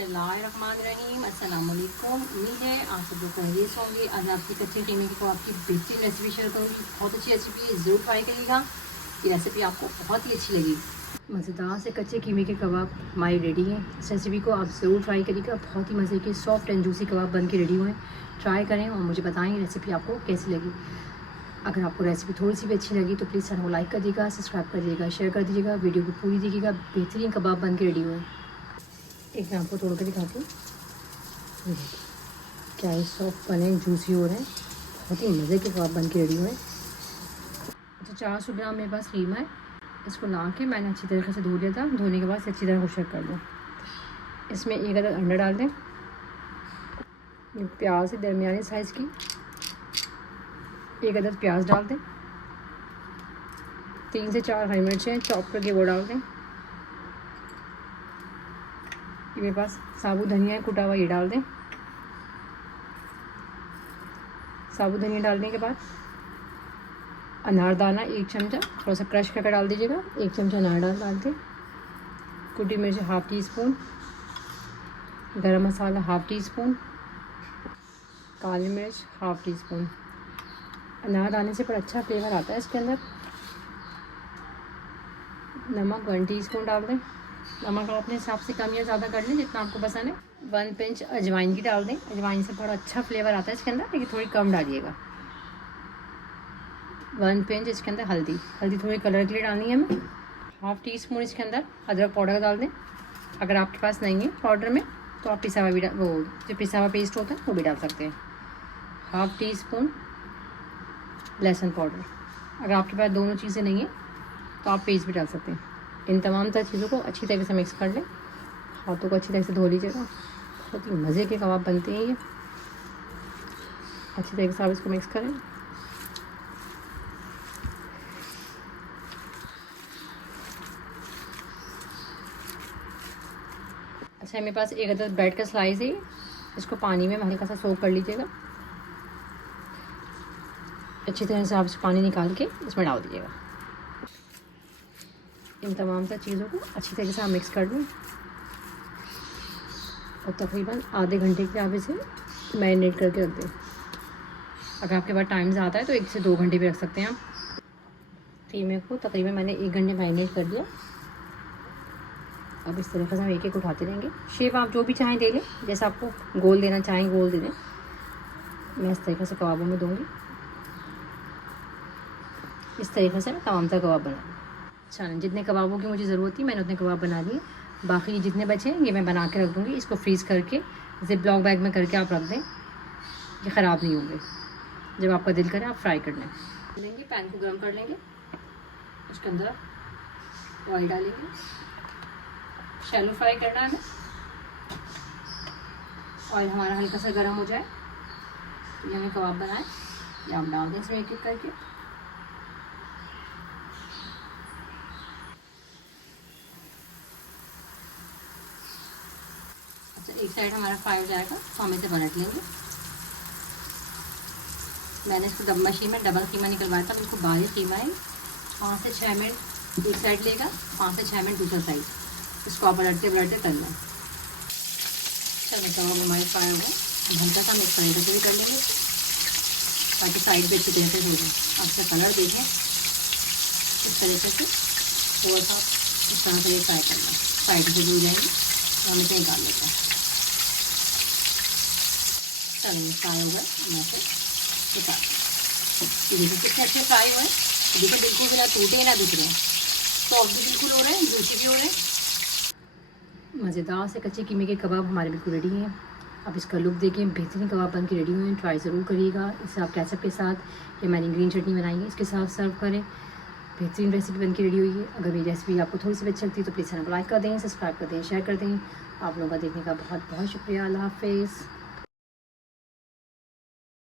बिस्मिल्लाहिर्रहमानिर्रहीम। अस्सलाम वालेकुम। उम्मीद है आप सब लोग खैरियत से होंगे। आज आपकी कच्चे कीमे की कबाब की बेहतरीन रेसिपी शेयर करूँगी। बहुत अच्छी रेसिपी है, ज़रूर ट्राई करिएगा। ये रेसिपी आपको बहुत ही अच्छी लगेगी। मज़ेदार से कच्चे कीमे के कबाब हमारी रेडी हैं। इस रेसिपी को आप ज़रूर ट्राई करिएगा। बहुत ही मज़े के सॉफ्ट एंड जूसी कबाब बन के रेडी हुए। ट्राई करें और मुझे बताएं रेसिपी आपको कैसी लगी। अगर आपको रेसिपी थोड़ी सी भी अच्छी लगी तो प्लीज़ चैनल को लाइक कर दीजिएगा, सब्सक्राइब कर दीजिएगा, शेयर कर दीजिएगा, वीडियो को पूरी देखिएगा। बेहतरीन कबाब बन के रेडी हुए। एक मैं आपको तोड़ कर दिखाती हूँ। क्या ये सॉफ्ट बने, जूसी हो रहे हैं, बहुत ही मज़े के कबाब बन के रेडी हुए। अच्छा, 400 ग्राम मेरे पास कीमा है। इसको ला के मैंने अच्छी तरीके से धो लिया था। धोने के बाद अच्छी तरह खुशक कर दें। इसमें एक अदद अंडा डाल दें। प्याज है दरमियानी साइज़ की, एक अदद प्याज डाल दें। 3 से 4 हरी मिर्चें चॉप करके वो डाल दें। ये मेरे पास साबुत धनिया है कुटा हुआ, ये डाल दें। साबुत धनिया डालने के बाद अनारदाना 1 चमचा थोड़ा सा क्रश करके डाल दीजिएगा। 1 चमचा अनारदाना डाल दें। कुटी मिर्च ½ टी स्पून, गरम मसाला ½ टी स्पून, काली मिर्च ½ टी स्पून। अनारदाने से बड़ा अच्छा फ्लेवर आता है इसके अंदर। नमक 1 टीस्पून डाल दें। नमक आप अपने हिसाब से कम या ज़्यादा कर लें जितना आपको पसंद है। 1 पिंच अजवाइन की डाल दें। अजवाइन से बड़ा अच्छा फ्लेवर आता है इसके अंदर, लेकिन थोड़ी कम डालिएगा। 1 पिंच इसके अंदर हल्दी थोड़ी कलर के लिए डालनी है हमें। ½ टी स्पून इसके अंदर अदरक पाउडर डाल दें। अगर आपके पास नहीं है पाउडर में तो आप पिसा हुआ भी वो जो पिसा हुआ पेस्ट होता है वो भी डाल सकते हैं। ½ टी स्पून लहसुन पाउडर। अगर आपके पास दोनों चीज़ें नहीं है तो आप पेस्ट भी डाल सकते हैं। इन तमाम तरह चीज़ों को अच्छी तरीके से मिक्स कर लें। हाथों को अच्छी तरह से धो लीजिएगा। बहुत ही मज़े के कबाब बनते हैं ये। अच्छी तरीके से आप इसको मिक्स करें। अच्छा, मेरे पास एक अदद ब्रेड का स्लाइस है। इसको पानी में हल्का सा सोक कर लीजिएगा। अच्छी तरह से आप इस पानी निकाल के इसमें डाल दीजिएगा। इन तमाम तरह चीज़ों को अच्छी तरीके से आप मिक्स कर लें और तकरीबन आधे घंटे के लिए आप इसे मैरिनेट करके रख दें। अगर आपके पास टाइम ज़्यादा है तो 1 से 2 घंटे भी रख सकते हैं आप। कीमे को तकरीबन मैंने 1 घंटे मैरिनेट कर दिया। अब इस तरीके से हम एक उठाते रहेंगे। शेप आप जो भी चाहें दे लें, जैसा आपको गोल देना चाहें गोल दे दें। मैं इस तरीके से कबाबों में दूँगी। इस तरीके से मैं तमाम तरह कबाब बना। चलें, जितने कबाबों की मुझे ज़रूरत थी मैंने उतने कबाब बना लिए। बाकी जितने बचे ये मैं बना के रख दूँगी। इसको फ्रीज़ करके ज़िप-लॉक बैग में करके आप रख दें, ये ख़राब नहीं होंगे। जब आपका दिल करे आप फ्राई कर लेंगे। पैन को गर्म कर लेंगे। उसके अंदर ऑयल डालेंगे। शैलो फ्राई करना है। ऑयल हमारा हल्का सा गर्म हो जाए तो ये हमें कबाब बनाए या आप डाल दें इसमें एक एक करके। अच्छा, एक साइड हमारा फ्राई हो जाएगा तो हम इसे पलट लेंगे। मैंने इसको मशीन में डबल कीमा निकलवाया था, बिल्कुल बारीक कीमा है। 5 से 6 मिनट एक साइड लेगा, 5 से 6 मिनट दूसरा साइड। इसको आप पलटते कर लें। चलो, कबाब हमारे फ्राई हो गए। हल्का सा मिक्स करेंगे तो भी कर लेंगे ताकि साइड पे अच्छी तरह से हो जाए। आपका कलर देखें इस तरीके से थोड़ा सा इस तरह से फ्राई करना। साइड से हो जाएंगे तो हम इसे निकाल लेते हैं। चलिए, फ्राई हो गए, मैं से निकाल। देखिए कितने अच्छे फ्राई हुए। देखिए बिल्कुल भी ना टूटे ना दिख रहे हैं, सॉफ्ट भी बिल्कुल हो रहे हैं, जूसी भी हो रहे हैं। मज़ेदार से कच्चे कीमे के कबाब हमारे बिल्कुल रेडी हैं। आप इसका लुक देखें, बेहतरीन कबाब बन के रेडी हुए हैं। ट्राई ज़रूर करिएगा। इससे आप केचप के साथ या मैंने ग्रीन चटनी बनाई है इसके साथ सर्व करें। बेहतरीन रेसिपी बन के रेडी हुई है। अगर मेरी रेसिपी आपको थोड़ी सी अच्छी लगती है तो प्लीज़ चैनल को लाइक कर दें, सब्सक्राइब कर दें, शेयर कर दें। आप लोगों का देखने का बहुत बहुत शुक्रिया। अल्लाह हाफ़िज़।